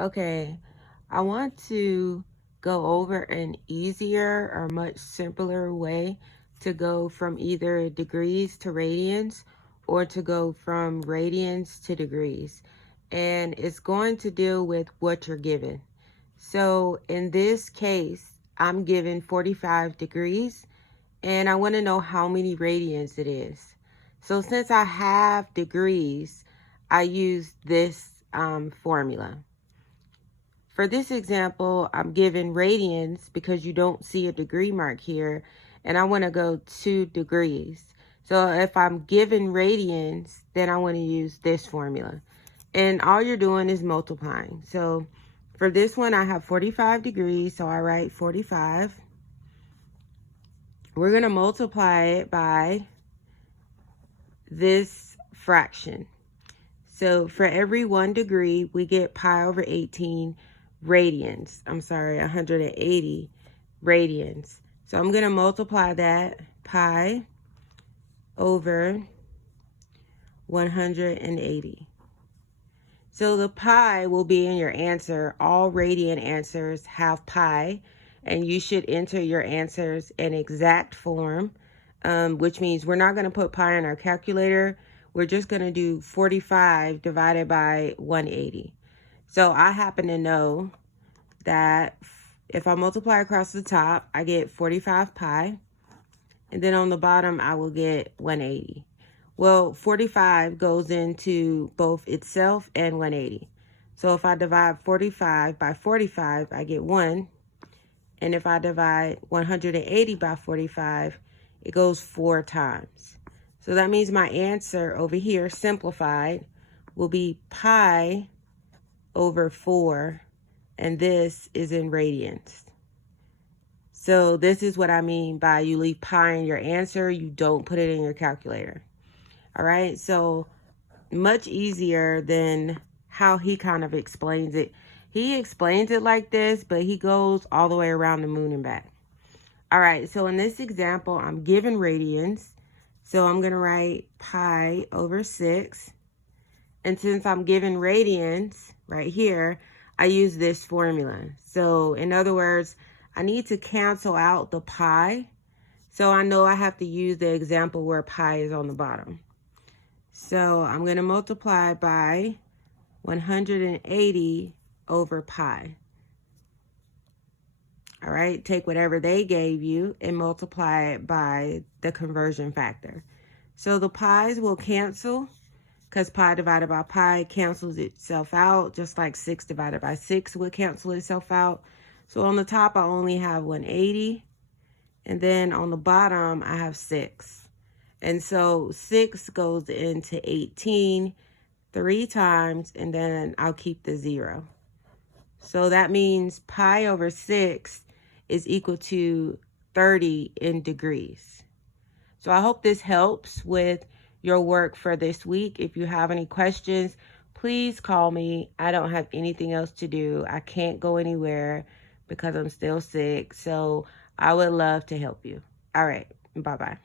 Okay, I want to go over an easier or much simpler way to go from either degrees to radians or to go from radians to degrees. And it's going to deal with what you're given. So in this case, I'm given 45 degrees and I want to know how many radians it is. So since I have degrees, I use this formula. For this example, I'm given radians because you don't see a degree mark here, and I want to go 2 degrees. So if I'm given radians, then I want to use this formula. And all you're doing is multiplying. So for this one, I have 45 degrees, so I write 45. We're going to multiply it by this fraction. So for every 1 degree, we get pi over 18 radians. I'm sorry, 180 radians. So I'm going to multiply that pi over 180. So the pi will be in your answer. All radian answers have pi, and you should enter your answers in exact form, which means we're not going to put pi in our calculator. We're just going to do 45 divided by 180. So I happen to know that if I multiply across the top, I get 45 pi. And then on the bottom, I will get 180. Well, 45 goes into both itself and 180. So if I divide 45 by 45, I get 1. And if I divide 180 by 45, it goes 4 times. So that means my answer over here, simplified, will be pi over 4. And this is in radians. So this is what I mean by you leave pi in your answer, you don't put it in your calculator. All right, so much easier than how he kind of explains it. He explains it like this, but he goes all the way around the moon and back. All right, so in this example, I'm given radians. So I'm going to write pi over 6. And since I'm given radians right here, I use this formula. So in other words, I need to cancel out the pi. So I know I have to use the example where pi is on the bottom. So I'm going to multiply by 180 over pi. All right, take whatever they gave you and multiply it by the conversion factor. So the pi's will cancel because pi divided by pi cancels itself out, just like 6 divided by 6 would cancel itself out. So on the top, I only have 180. And then on the bottom, I have 6. And so 6 goes into 18 3 times, and then I'll keep the 0. So that means pi over 6 is equal to 30 in degrees. So I hope this helps with your work for this week. If you have any questions, please call me. I don't have anything else to do. I can't go anywhere because I'm still sick. So I would love to help you. All right. Bye-bye.